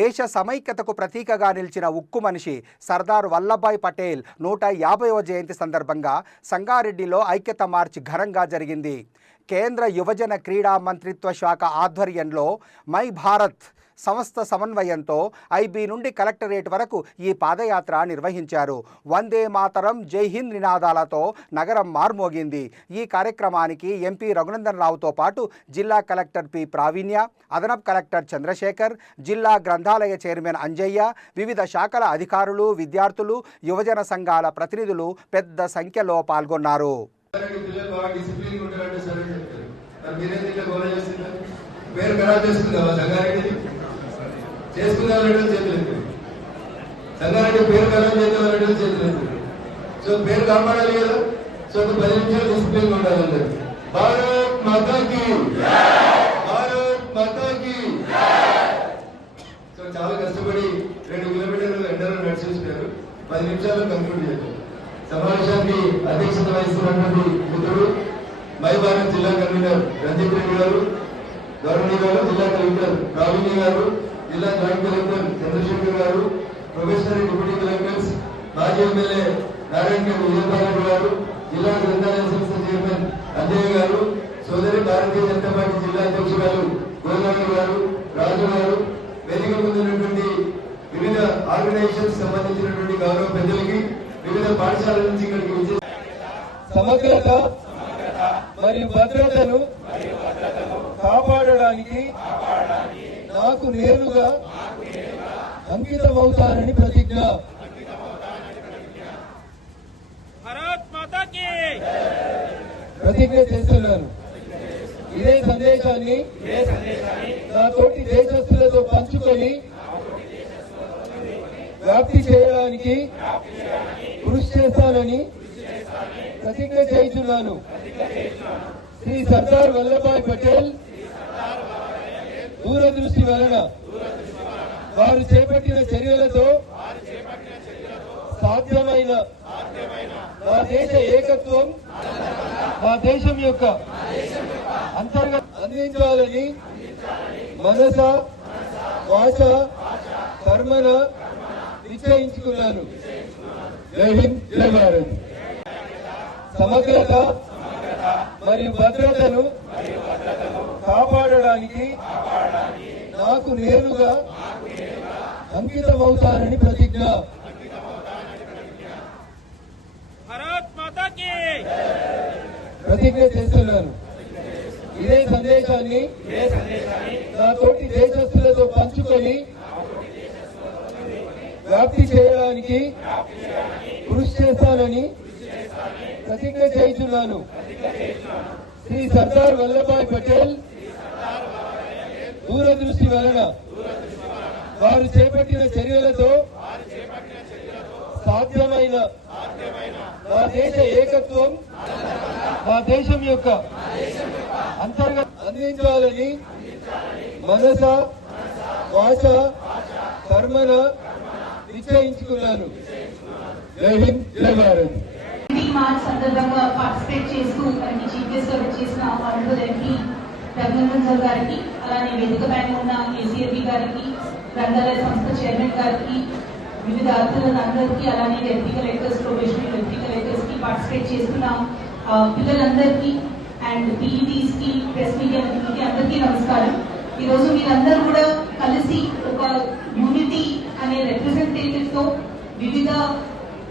దేశ సమైక్యతకు ప్రతీకగా నిలిచిన ఉక్కు మనిషి సర్దార్ వల్లభాయ్ పటేల్ నూట యాభైవ జయంతి సందర్భంగా సంగారెడ్డిలో ఐక్యత మార్చ్ ఘనంగా జరిగింది. కేంద్ర యువజన క్రీడా మంత్రిత్వ శాఖ ఆధ్వర్యంలో మై భారత్ సంస్థ సమన్వయంతో ఐబీ నుండి కలెక్టరేట్ వరకు ఈ పాదయాత్ర నిర్వహించారు. వందే మాతరం జై హింద్ నినాదాలతో నగరం మార్మోగింది. ఈ కార్యక్రమానికి ఎంపీ రఘునందన్ రావుతో పాటు జిల్లా కలెక్టర్ పి ప్రావీణ్య అదనపు కలెక్టర్ చంద్రశేఖర్ జిల్లా గ్రంథాలయ చైర్మన్ అంజయ్య వివిధ శాఖల అధికారులు విద్యార్థులు యువజన సంఘాల ప్రతినిధులు పెద్ద సంఖ్యలో పాల్గొన్నారు. మీరు పిల్లలు చేస్తుంది చేసుకునేవాళ్ళు చేస్తున్నారు పేరు సంగారెడ్డి చేసుకుందామని చేతులేదు సంగారెడ్డి పేరు ఖరాబ్ చేద్దామని చేతులేదు సో పేరు కాపాడాలి కదా? సో ఒక పది నిమిషాలు డిసిప్లిన్ ఉండాలి అందరు. భారత్ మాతాకి. భారత్ మాతాకి. సో చాలా కష్టపడి రెండు కిలోమీటర్లు ఎండలో నడిచి వచ్చినారు పది నిమిషాలు కంక్లూడ్ చేశారు. సమావేశానికి అధ్యక్షత వహిస్తున్నటువంటి మిత్రుడు మై జిల్లా కన్వీనర్ రంజిత్ రెడ్డి గారు గౌరవనీయులు జిల్లా కలెక్టర్ ప్రావీణ్య గారు జిల్లా జాయింట్ కలెక్టర్ చంద్రశేఖర్ గారు ప్రొఫెషనల్ డిప్యూటీ కలెక్టర్స్ మాజీ ఎమ్మెల్యే నారాయణ గారు విజయపాలరెడ్డి గారు జిల్లా గ్రంథాలయ సంస్థ చైర్మన్ అంజయ్య గారు సోదరి భారతీయ జనతా పార్టీ జిల్లా అధ్యక్షురాలు గోదావరి గారు రాజు గారు వేదిక ముందున్నటువంటి వివిధ ఆర్గనైజేషన్స్ సంబంధించినటువంటి గౌరవ పెద్దలకి వివిధ పాఠశాలల నుంచి ఇక్కడికి వచ్చే సమగ్రత మరియు భద్రతను కాపాడడానికి నాకు నేరుగా అంకితమవుతారని ప్రతిజ్ఞ. ప్రతిజ్ఞ చేస్తున్నాను. ఇదే సందేశాన్ని నా తోటి దేశస్తులతో పంచుకొని వ్యాప్తి చేయడానికి కృషి చేస్తానని ప్రతిజ్ఞ చేయిస్తున్నాను. శ్రీ సర్దార్ వల్లభాయ్ పటేల్ దూరదృష్టి వలన వారు చేపట్టిన చర్యలతో సాధ్యమైన మా దేశ ఏకత్వం మా దేశం యొక్క అంతర్గత అందించాలని మనస వాచ కర్మన నిశ్చయించుకున్నాను జై హింద్ జై భారత్. సమగ్రత మరియు భద్రతను కాపాడడానికి నాకు నేరుగా అంకితమవుతానని ప్రతిజ్ఞ. ప్రతిజ్ఞ చేస్తున్నాను. ఇదే సందేశాన్ని నా తోటి దేశస్తులతో పంచుకొని వ్యాప్తి చేయడానికి కృషి చేస్తానని ప్రతిజ్ఞ చేయిస్తున్నాను. శ్రీ సర్దార్ వల్లభాయ్ పటేల్ దూరదృష్టి వలన వారు చేపట్టిన చర్యలతో సాధ్యమైన మా దేశ ఏకత్వం మా దేశం యొక్క అంతర్గత అందించాలని మనస వాచ కర్మన నిశ్చయించుకున్నాను. జై హింద్ జై భారత్. మార్చ్ సందర్భంగా పార్టిసిపేట్ చేస్తూ మనకి చీఫ్ గెస్ట్గా చేసిన ఆనరబుల్ ఎంపీ రఘునందన్ సార్ గారికి. అలానే వేదిక పైన ఉన్న కేసీఆర్బి గారికి గ్రంథాలయ సంస్థ చైర్మన్ గారికి వివిధ అర్థులందరికీ అలానే డెప్యూటీ కలెక్టర్స్ ప్రొఫెషనల్ డెప్యూటీ కలెక్టర్స్కి పార్టిసిపేట్ చేస్తున్న. పిల్లలందరికీ అండ్ పీఈటీస్కి ప్రెస్ మీడియా మిత్రులకి అందరికీ నమస్కారం. ఈ రోజు మీరందరూ కూడా కలిసి ఒక యూనిటీ అనే రిప్రజెంటేటివ్తో వివిధ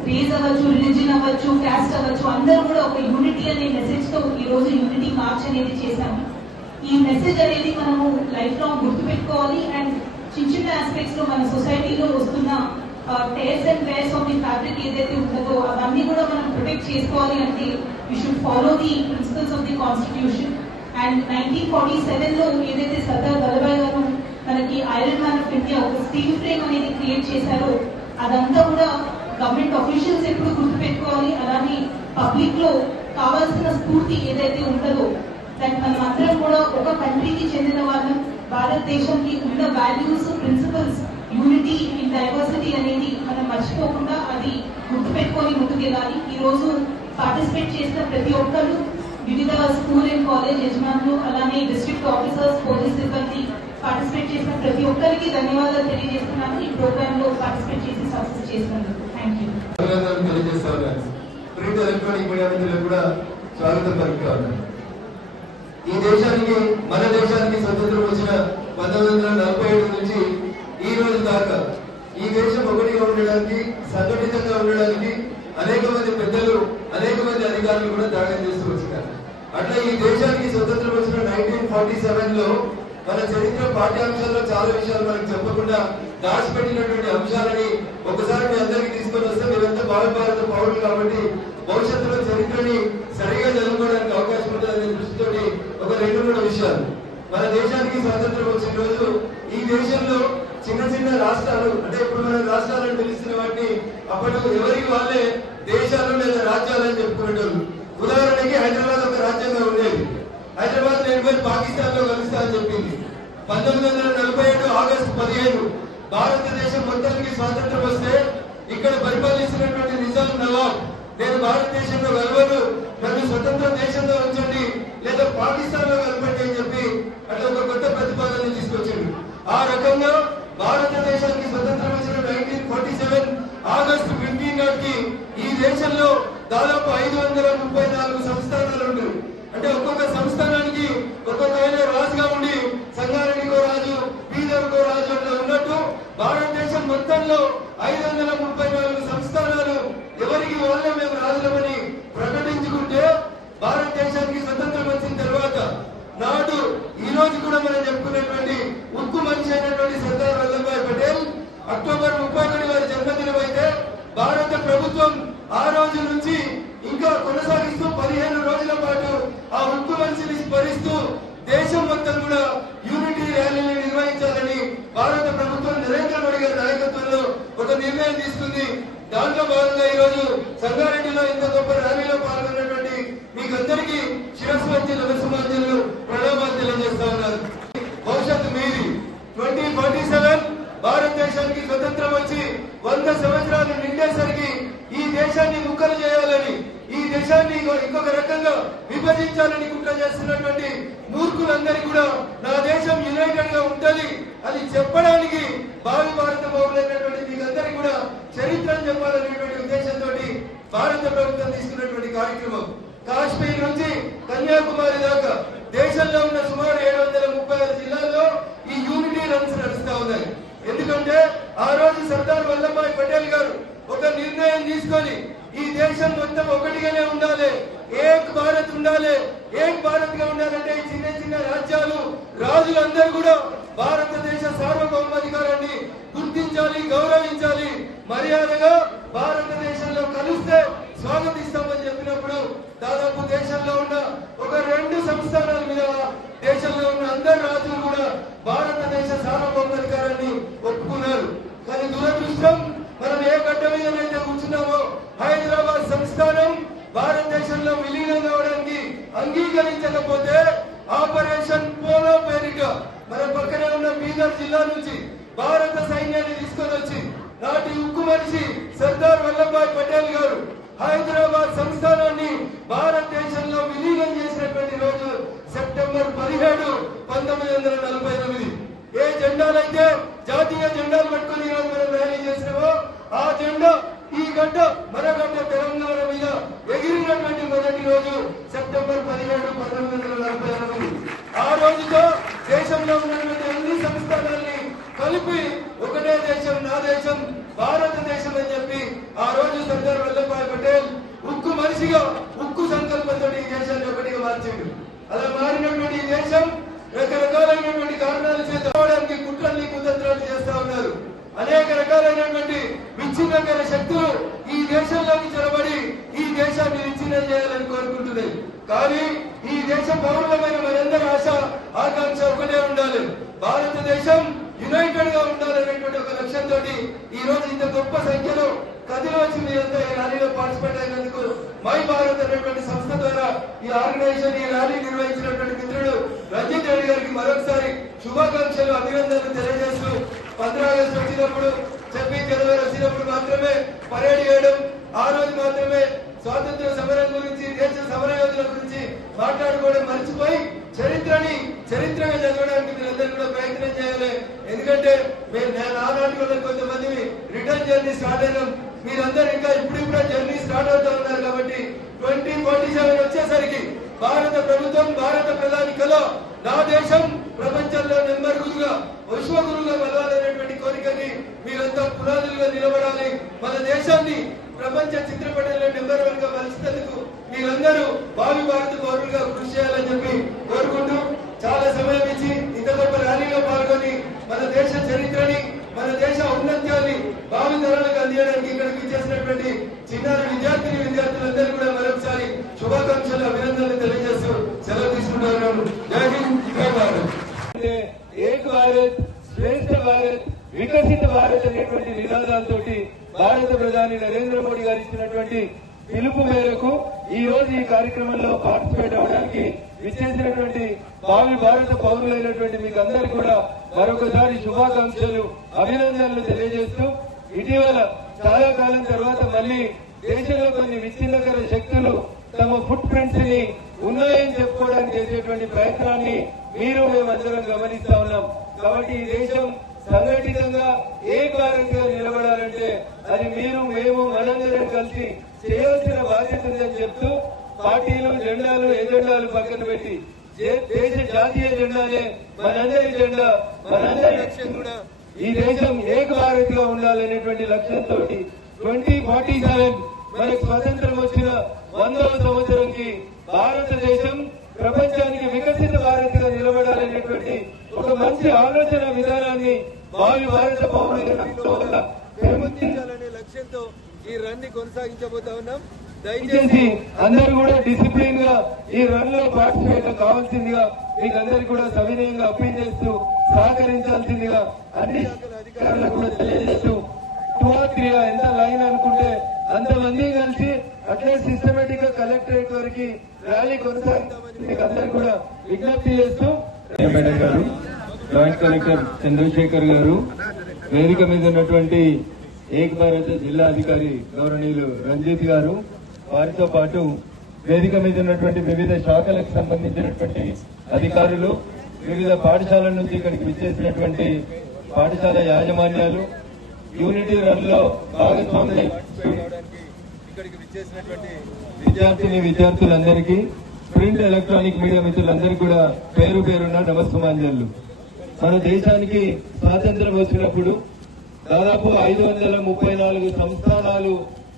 రేజ్ అవ్వచ్చు రిలీజన్ అవ్వచ్చు క్యాస్ట్ అవ్వచ్చు అందరూ కూడా ఒక యూనిటీ అనే మెసేజ్తో ఈ రోజు యూనిటీ మార్చ్ అనేది చేశాము. ఈ మెసేజ్ అనేది మనము లైఫ్ గుర్తు గుర్తుపెట్టుకోవాలి అండ్ చిన్న చిన్న ఆస్పెక్ట్స్లో మన సొసైటీలో వస్తున్న tears and wears of the fabric ఏదైతే ఉంటుందో అవన్నీ కూడా మనం ప్రొటెక్ట్ చేసుకోవాలి అంటే you should follow the principles of the constitution and nineteen forty సెవెన్లో ఏదైతే సర్దార్ వల్లభాయ్ గారు మనకి ఐరన్ మ్యాన్ ఆఫ్ ఇండియా ఒక స్టీల్ ఫ్రేమ్ అనేది క్రియేట్ చేశారో అదంతా కూడా గవర్నమెంట్ అఫీషియల్స్ ఎప్పుడు గుర్తుపెట్టుకోవాలి. అలానే పబ్లిక్లో కావాల్సిన స్ఫూర్తి ఏదైతే ఉంటుందో దట్ మనం అందరం కూడా ఒక కంట్రీకి చెందిన వాళ్ళం భారతదేశంకి ఉన్న values principles unity in diversity అనేది మనం మర్చిపోకుండా అది గుర్తుపెట్టుకొని ముందుకెళ్ళాలి ఈ రోజు పార్టిసిపేట్ చేసిన ప్రతి ఒక్కరు వివిధ స్కూల్ అండ్ కాలేజ్ యజమానులు అలానే డిస్ట్రిక్ట్ ఆఫీసర్స్ పోలీస్ సిబ్బంది పార్టిసిపేట్ చేసిన ప్రతి ఒక్కరికి ధన్యవాదాలు తెలియజేస్తున్నాను. ఈ ప్రోగ్రామ్లో పార్టిసిపేట్ చేసి సక్సెస్ చేసినందుకు. థ్యాంక్ యూ అభినందనలు ప్రింట్ ఎలక్ట్రానిక్ మీడియా కూడా స్వాగతం పలుకుతా ఉన్నాను ఈ దేశానికి మన దేశానికి స్వతంత్రం వచ్చిన పంతొమ్మిది వందల నలభై ఏడు నుంచి ఈ రోజు దాకా ఈ దేశం ఒకటిగా ఉండడానికి సంఘటితంగా ఉండడానికి అనేక మంది పెద్దలు అనేక మంది అధికారులు కూడా త్యాగం చేస్తూ వచ్చినారు. అట్లా ఈ దేశానికి స్వతంత్రం వచ్చిన నైన్టీన్ ఫార్టీ సెవెన్లో మన చరిత్ర పాఠ్యాంశాల్లో చాలా విషయాలు మనకు చెప్పకుండా దాచిపెట్టినటువంటి అంశాలని ఒకసారి మీ అందరికీ తీసుకొని వస్తే మీరంతా భారత భారత పౌరులు కాబట్టి భవిష్యత్తులో చరిత్రని సరిగా చదువుకోవడానికి అవకాశం ఉంటుందనే దృష్టితోటి రెండు మూడు విషయాలు. మన దేశానికి స్వాతంత్రం వచ్చిన రోజు ఈ దేశంలో చిన్న చిన్న రాష్ట్రాలు అంటే ఇప్పుడు మనం రాష్ట్రాలను పిలుస్తున్న వాటిని అప్పట్లో ఎవరికి వాళ్ళే దేశాలు లేదా రాజ్యాలు అని చెప్పుకునేటోళ్ళు. ఉదాహరణకి హైదరాబాద్ ఒక రాజ్యంగా ఉండేది. హైదరాబాద్ నేను పోయి పాకిస్తాన్లో కలుస్తా అని చెప్పింది. పంతొమ్మిది వందల నలభై ఏడు ఆగస్టు పదిహేను భారతదేశం మొత్తానికి స్వాతంత్రం వస్తే ఇక్కడ పరిపాలిస్తున్నటువంటి నిజాం నవాబ్. నేను భారతదేశంలో కలవను నన్ను స్వతంత్ర దేశంలో ఉంచండి లేదా పాకిస్తాన్లో కనపడి అని చెప్పి అట్లా ఒక కొత్త ప్రతిపాదన తీసుకొచ్చాడు ఆ రకంగా భారతదేశానికి స్వతంత్రం వచ్చిన nineteen forty seven August fifteen నాటికి ఈ దేశంలో దాదాపు ఐదు వందల ముప్పై నాలుగు సంస్థానాలు ఉన్నాయి అంటే ఒక్కొక్క సంస్థానానికి ఒక్కొక్క ఆయన రాజుగా ఉండి సంగారెడ్డికో రాజు బీదర్కో రాజు అట్లా ఉన్నట్టు భారతదేశం మొత్తంలో ఐదు వందల ముప్పై నాలుగు సంస్థానాలు ఎవరికి వాళ్ళే మేము రాజులమని ప్రకటించుకుంటే భారతదేశానికి స్వతంత్రం వచ్చిన తర్వాత నాడు ఈ రోజు కూడా మనం చెప్పుకున్నటువంటి ఉక్కు మనిషి అయినటువంటి సర్దార్ వల్లభాయ్ పటేల్ అక్టోబర్ ముప్పై ఒకటి వారి జన్మదినం అయితే భారత ప్రభుత్వం ఆ రోజు నుంచి ఇంకా కొనసాగిస్తూ పదిహేను రోజుల పాటు ఆ ఉక్కు మనిషిని స్మరిస్తూ దేశం మొత్తం కూడా యూనిటీ ర్యాలీని నిర్వహించాలని భారత ప్రభుత్వం నరేంద్ర మోడీ గారి నాయకత్వంలో ఒక నిర్ణయం తీసుకుంది. దాంట్లో భాగంగా ఈ రోజు సంగారెడ్డిలో ఇంత గొప్ప ర్యాలీలో పాల్గొన్నటువంటి మీకందరికీ శిరస్సు వచ్చి ప్రణామాలు తెలియజేస్తా ఉన్నారు. భవిష్యత్తు మీది. ట్వంటీ ఫార్టీ సెవెన్ భారతదేశానికి స్వతంత్రం వచ్చి వంద సంవత్సరాలు నిండేసరికి ఈ దేశాన్ని ముక్కలు చేయాలని ఈ దేశాన్ని ఇంకొక రకంగా విభజించాలని కుట్ర చేస్తున్నటువంటి మూర్ఖులందరికీ కూడా నా దేశం యునైటెడ్గా ఉంటుంది అది చెప్పడానికి భావి భారత పౌరులైనటువంటి మీకందరికీ కూడా చరిత్రను చెప్పాలనేటువంటి ఉద్దేశంతో భారత ప్రభుత్వం తీసుకున్నటువంటి కార్యక్రమం. కాశ్మీర్ నుంచి కన్యాకుమారి దాకా దేశంలో ఉన్న సుమారు ఏడు వందల ముప్పై ఆరు జిల్లాల్లో ఈ యూనిటీ రన్స్ నడుస్తా ఉన్నాయి. ఎందుకంటే ఆ రోజు సర్దార్ వల్లభాయ్ పటేల్ గారు ఒక నిర్ణయం తీసుకొని ఈ దేశం మొత్తం ఒకటిగానే ఉండాలి ఏక్ భారత్ ఉండాలి ఏక్ భారత్గా ఉండాలంటే ఈ చిన్న చిన్న రాజ్యాలు రాజులందరూ కూడా భారతదేశ సార్వభౌమాధికారాన్ని గుర్తించాలి గౌరవించాలి. మర్యాదగా భారతదేశంలో కలిస్తే స్వాగతిస్తామని చెప్పినప్పుడు దాదాపు దేశంలో ఉన్న ఒక రెండు సంస్థానాల మీద దేశంలో ఉన్న అందరు రాజులు కూడా భారతదేశ సార్వభౌమాధికారాన్ని ఒప్పుకున్నారు. కానీ దురదృష్టం మనం ఏ గడ్డ మీదనైతే కూర్చున్నామో హైదరాబాద్ సంస్థానం భారతదేశంలో విలీనం కావడానికి అంగీకరించకపోతే ఆపరేషన్ పోలో పేరిట మన పక్కనే ఉన్న బీదర్ జిల్లా నుంచి భారత సైన్యాన్ని తీసుకొని వచ్చి నాటి ఉక్కు మనిషి సర్దార్ వల్లభాయ్ పటేల్ గారు హైదరాబాద్ సంస్థానాన్ని భారతదేశంలో విలీనం చేసినటువంటి రోజు సెప్టెంబర్ పదిహేడు పంతొమ్మిది వందల నలభై ఎనిమిది ఏ జెండాలైతే జాతీయ జెండాలు పట్టుకుని ఈరోజు మనం ర్యాలీ చేసినామో ఆ జెండా ఈ గడ్డ మన గడ్డ తెలంగాణ మీద ఎగిరినటువంటి మొదటి రోజు సెప్టెంబర్ పదిహేడు పంతొమ్మిది వందల నలభై ఎనిమిది ఆ రోజుతో దేశంలో ఉన్నటువంటి అన్ని సంస్థానాల్ని కలిపి ఒకటే దేశం నా దేశం భారతదేశం అని చెప్పి ఆ రోజు సర్దార్ వల్లభాయ్ పటేల్ ఉక్కు మనిషిగా ఉక్కు సంకల్పంతో ఈ దేశాన్ని ఒకటిగా మార్చిండు. అలా మారినటువంటి ఈ దేశం రకరకాలైనటువంటి కారణాల చేత కుట్రల్ని కుతంత్రాలు చేస్తా ఉన్నారు. అనేక రకాలైనటువంటి విచ్ఛిన్నకర శక్తులు ఈ దేశంలోకి చొరబడి ఈ దేశాన్ని విచ్ఛిన్నం చేయాలని కోరుకుంటున్నాయి. కానీ ఈ దేశ పౌరులమైన మనందరి ఆశ ఆకాంక్ష ఒకటే ఉండాలి. భారతదేశం యునైటెడ్గా ఉండాలనేటువంటి ఒక లక్ష్యంతో ఈ రోజు ఇంత గొప్ప సంఖ్యలో కదిలి వచ్చి మీరంతా ఈ ర్యాలీలో పార్టిసిపేట్ అయినందుకు మై భారత్ అనేటువంటి సంస్థ ద్వారా ఈ ఆర్గనైజేషన్ ఈ ర్యాలీ నిర్వహించినటువంటి మిత్రుడు రంజిత్ రెడ్డి గారికి మరొకసారి శుభాకాంక్షలు అభినందనలు తెలియజేస్తూ పంద్రాగస్టు వచ్చినప్పుడు చెప్పి జనవరి వచ్చినప్పుడు మాత్రమే పరేడ్ చేయడం ఆ రోజు మాత్రమే స్వాతంత్ర సమరం గురించి దేశ సమరయోధుల గురించి మాట్లాడుకోవడం మర్చిపోయి చరిత్రని చరిత్రగా చదవడానికి మీరందరూ కూడా ప్రయత్నం చేయాలి. ఎందుకంటే మేము నేను ఆనాటి వల్ల కొంతమంది రిటర్న్ జర్నీ స్టార్ట్ అయినాం. మీరందరూ ఇంకా ఇప్పుడిప్పుడే జర్నీ స్టార్ట్ అవుతా ఉన్నారు కాబట్టి ట్వంటీ ఫార్టీ సెవెన్ వచ్చేసరికి భారత ప్రభుత్వం భారత ప్రధానికలో నా దేశం ప్రపంచంలో నెంబర్ గురుగా విశ్వగురుగా వెళ్ళాలనేటువంటి కోరికని మీరంతా పునాదులుగా నిలబడాలి. మన దేశాన్ని ప్రపంచ చిత్రపటంలో నెంబర్ వన్గా మలిచినందుకు మీరందరూ భావి భారత పౌరులుగా కృషి చేయాలని చెప్పి కోరుకుంటూ చాలా సమయం ఇచ్చి ఇంత గొప్ప ర్యాలీలో పాల్గొని మన దేశ చరిత్రని మన దేశ ఔన్నత్యాన్ని భావి తరాలకు అందించడానికి ఇక్కడికి చేసినటువంటి చిన్నారి విద్యార్థిని విద్యార్థులందరూ కూడా మరొకసారి శుభాకాంక్షలు అభినందనలు తెలియజేస్తూ సెలవు తీసుకుంటున్నాను జై హింద్ జై భారత్ అంటే ఏక్ భారత్ శ్రేష్ఠ భారత్ వికసిత భారత్ అనేటువంటి నినాదాలతోటి భారత ప్రధాని నరేంద్ర మోడీ గారు ఇచ్చినటువంటి పిలుపు మేరకు ఈ రోజు ఈ కార్యక్రమంలో పార్టిసిపేట్ అవ్వడానికి విచ్చేసినటువంటి భావి భారత పౌరులైనటువంటి మీకు అందరికీ కూడా మరొకసారి శుభాకాంక్షలు అభినందనలు తెలియజేస్తూ ఇటీవల చాలా కాలం తర్వాత మళ్ళీ దేశంలో కొన్ని విచ్ఛిన్నకర శక్తులు తమ ఫుట్ ప్రింట్స్ని ఉన్నాయని చెప్పుకోవడానికి చేసేటువంటి ప్రయత్నాన్ని మీరు మేమందరం గమనిస్తా ఉన్నాం. కాబట్టి ఈ దేశం సంఘటితంగా ఏకారంగా నిలబడాలంటే అది మీరు మేము మనందరం కలిసి చేయాల్సిన బాధ్యత ఉందని చెప్తూ పార్టీలు జెండాలు ఎజెండాలు పక్కన పెట్టి దేశ జాతీయ జెండానే మనందరి జెండా మనందరి లక్ష్యం కూడా ఈ దేశం ఏక భారత్గా ఉండాలనేటువంటి లక్ష్యంతో ట్వంటీ ఫార్టీ సెవెన్ మనకు స్వతంత్రం వచ్చిన వందవ సంవత్సరంకి భారతదేశం ప్రపంచానికి వికసిత భారత్గా నిలబడాలనేటువంటి ఒక మంచి ఆలోచన విధానాన్ని భావి భారత పెంపొందించాలనే లక్ష్యంతో ఈ రన్ని కొనసాగించబోతా ఉన్నాం. దయచేసి అందరూ కూడా డిసిప్లిన్గా ఈ రన్లో పార్టిసిపేట్ కావాల్సిందిగా మీకు అందరికి కూడా సవినయంగా అప్పీల్ చేస్తూ సహకరించాల్సిందిగా అన్ని అధికారులకు కూడా తెలియజేస్తూ టూ ఆర్ త్రీ ఎంత లైన్ అనుకుంటే అంతమంది కలిసి అట్లే సిస్టమేటిక్గా కలెక్టరేట్ వరకు ర్యాలీ కొనసాగిద్దామని అందరికి కూడా విజ్ఞప్తి చేస్తూ మేడం గారు జాయింట్ కలెక్టర్ చంద్రశేఖర్ గారు వేదిక మీద ఉన్నటువంటి ఏక్ భారత్ జిల్లా అధికారి గౌరవనీయులు రంజిత్ గారు వారితో పాటు వేదిక మీద ఉన్నటువంటి వివిధ శాఖలకు సంబంధించినటువంటి అధికారులు వివిధ పాఠశాలల నుంచి ఇక్కడికి విచ్చేసినటువంటి పాఠశాల యాజమాన్యాలు యూనిటీ రన్లో భాగస్వామ్యం ఇక్కడికి విచ్చేసినటువంటి విద్యార్థిని విద్యార్థులందరికీ ప్రింట్ ఎలక్ట్రానిక్ మీడియా మిత్రులందరికీ కూడా పేరు పేరున్న నమస్సుమాంజలు. మన దేశానికి స్వాతంత్రం వచ్చినప్పుడు దాదాపు ఐదు వందల ముప్పై నాలుగు సంస్థానాలు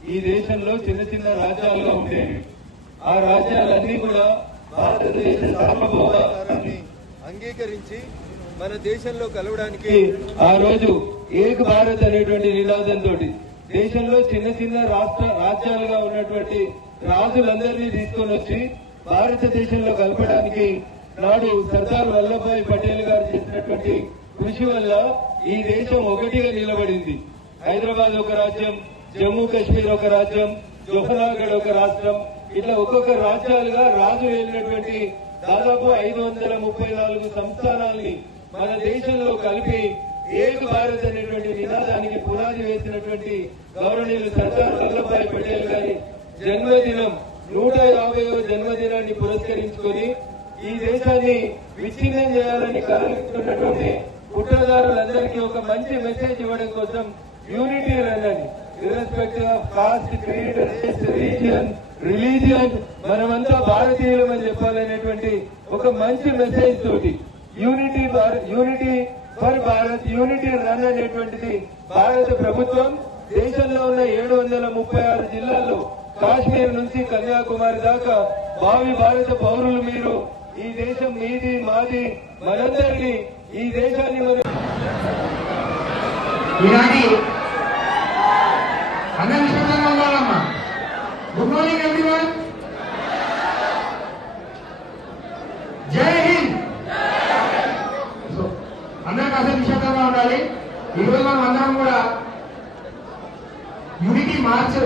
ఈ దేశంలో చిన్న చిన్న రాజ్యాలుగా ఉండేవి. ఆ రాజ్యాలన్నీ కూడా భారతదేశ అంగీకరించి మన దేశంలో కలవడానికి ఆ రోజు ఏక్ భారత్ అనేటువంటి నినాదంతో దేశంలో చిన్న చిన్న రాష్ట్ర రాజ్యాలుగా ఉన్నటువంటి రాజులందరినీ తీసుకొని వచ్చి భారతదేశంలో కలపడానికి నాడు సర్దార్ వల్లభాయ్ పటేల్ గారు చేసినటువంటి కృషి వల్ల ఈ దేశం ఒకటిగా నిలబడింది. హైదరాబాద్ ఒక రాజ్యం జమ్మూ కాశ్మీర్ ఒక రాజ్యం జోహనాగఢ్ ఒక రాష్ట్రం. ఇట్లా ఒక్కొక్క రాజ్యాలుగా రాజు వెళ్ళినటువంటి దాదాపు ఐదు వందల ముప్పై నాలుగు సంస్థానాల్ని మన దేశంలో కలిపి ఏక్ భారత్ అనేటువంటి నినాదానికి పునాది వేసినటువంటి గౌరవనీయులు సర్దార్ వల్లభాయ్ పటేల్ గారి జన్మదినం నూట యాభైవ జన్మదినాన్ని పురస్కరించుకొని ఈ దేశాన్ని విచ్ఛిన్నం చేయాలని కలగలుగుతున్నటువంటి కుట్రదారులందరికీ ఒక మంచి మెసేజ్ ఇవ్వడం కోసం యూనిటీ రండి irrespective of caste creed region religion మనమంతా భారతీయులం అని చెప్పాలనేటువంటి ఒక మంచి మెసేజ్ తోటి. Unity unity for Bharat unity run అనేటువంటిది భారత ప్రభుత్వం దేశంలో ఉన్న ఏడు వందల ముప్పై ఆరు జిల్లాల్లో కాశ్మీర్ నుంచి కన్యాకుమారి దాకా భావి భారత పౌరులు మీరు ఈ దేశం మీది మాది మనందరినీ ఈ దేశాన్ని మనం ఈనాటి అన్న విశ్వసంగా ఉండాలమ్మా గుడ్ మార్నింగ్ ఎవ్రీవన్ జై హింద్ సో అందరికి అసలు నిశ్శబ్దంగా ఉండాలి ఈరోజు మనం అందరం కూడా యూనిటీ మార్చ్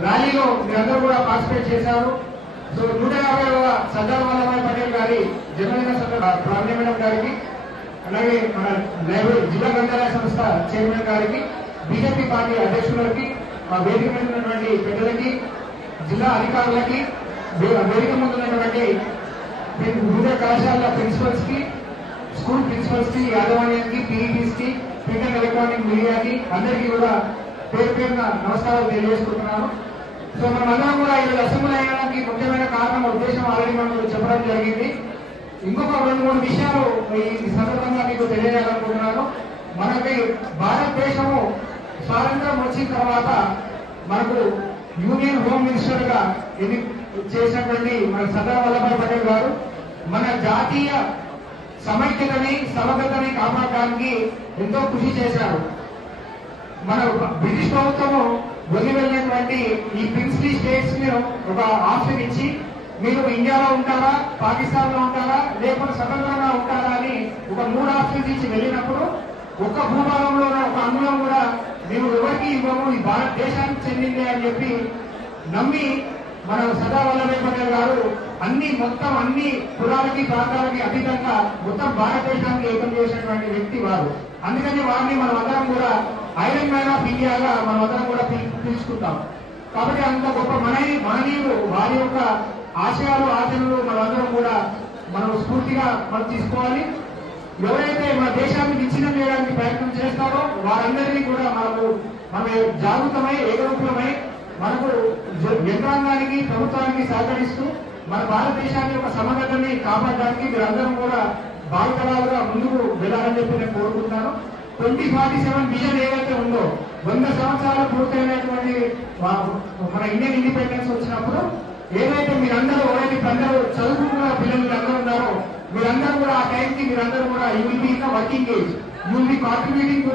ర్యాలీలో మీరందరూ కూడా పార్టిసిపేట్ చేశారు సో నూట యాభైవ సర్దార్ వల్లభాయ్ పటేల్ గారి జన్మదిన సందర్భ ప్రావీణ్య మేడం గారికి అలాగే మన లైబ్రరీ జిల్లా గ్రంథాలయ సంస్థ చైర్మన్ గారికి బీజేపీ పార్టీ అధ్యక్షులకి మా వేదిక మీద ఉన్నటువంటి పెద్దలకి జిల్లా అధికారులకి వేదిక ముందు ఉన్నటువంటి వివిధ కళాశాల ప్రిన్సిపల్స్కి స్కూల్ ప్రిన్సిపల్స్కి యాజమాన్యానికి పీఈటీస్కి ప్రింట్ ఎలక్ట్రానిక్ మీడియాకి అందరికీ కూడా పేరు పేరున నమస్కారాలు తెలియజేసుకుంటున్నాను. సో మనమందరం కూడా ఈరోజు అసెంబ్లీ అయ్యడానికి ముఖ్యమైన కారణం ఉద్దేశం ఆల్రెడీ మనం చెప్పడం జరిగింది. ఇంకొక రెండు మూడు విషయాలు ఈ సందర్భంగా మీకు తెలియజేయాలనుకుంటున్నాను. మనకి భారతదేశము స్వాతంత్రం వచ్చిన తర్వాత మనకు యూనియన్ హోమ్ మినిస్టర్గా ఎన్ని చేసినటువంటి మన సర్దార్ వల్లభాయ్ పటేల్ గారు మన జాతీయ సమైక్యతని సమగ్రతని కాపాడడానికి ఎంతో కృషి చేశారు. మన బ్రిటిష్ ప్రభుత్వము వదిలివెళ్ళినటువంటి ఈ ప్రిన్స్లీ స్టేట్స్ మీరు ఒక ఆప్షన్ ఇచ్చి మీరు ఇండియాలో ఉంటారా పాకిస్తాన్లో ఉంటారా లేకపోతే స్వతంత్రంగా ఉంటారా అని ఒక మూడు ఆప్షన్స్ ఇచ్చి వెళ్ళినప్పుడు ఒక్క భూభాగంలో ఒక అంగుళం కూడా మేము ఎవరికి ఇవ్వము ఈ భారతదేశానికి చెందిందే అని చెప్పి నమ్మి మన సదా వల్లభాయ్ పటేల్ గారు అన్ని మొత్తం అన్ని కులాలకి ప్రాంతాలకి అతీతంగా మొత్తం భారతదేశానికి ఏకం చేసినటువంటి వ్యక్తి వారు. అందుకని వారిని మనం అందరం కూడా ఐరన్ మ్యాన్ ఆఫ్ ఇండియాగా మనం అందరం కూడా పిలు- పిలుచుకుంటాం కాబట్టి అంత గొప్ప మన మహనీయులు వారి యొక్క ఆశయాలు ఆచరణలు మనందరం కూడా మనం స్ఫూర్తిగా మనం తీసుకోవాలి. ఎవరైతే మన దేశానికి విచ్ఛిన్నం చేయడానికి ప్రయత్నం చేస్తారో వారందరినీ కూడా మనకు మన జాగృతమై ఏకరూపమై మనకు యంత్రాంగానికి ప్రభుత్వానికి సహకరిస్తూ మన భారతదేశాన్ని యొక్క సమగ్రతని కాపాడడానికి మీరందరం కూడా బాధితరాలుగా ముందుకు వెళ్ళాలని చెప్పి నేను కోరుకుంటున్నాను. ట్వంటీ ఫార్టీ సెవెన్ విజన్ ఏదైతే ఉందో వంద సంవత్సరాలు పూర్తయినటువంటి మన ఇండియన్ ఇండిపెండెన్స్ వచ్చినప్పుడు ఏదైతే మీరందరూ ఎవరైతే అందరూ చదువుకున్న పిల్లలు అందరూ ఉన్నారో మీరందరూ కూడా ఆ టైంకి మీరందరూ కూడా you will be in working age you will be contributing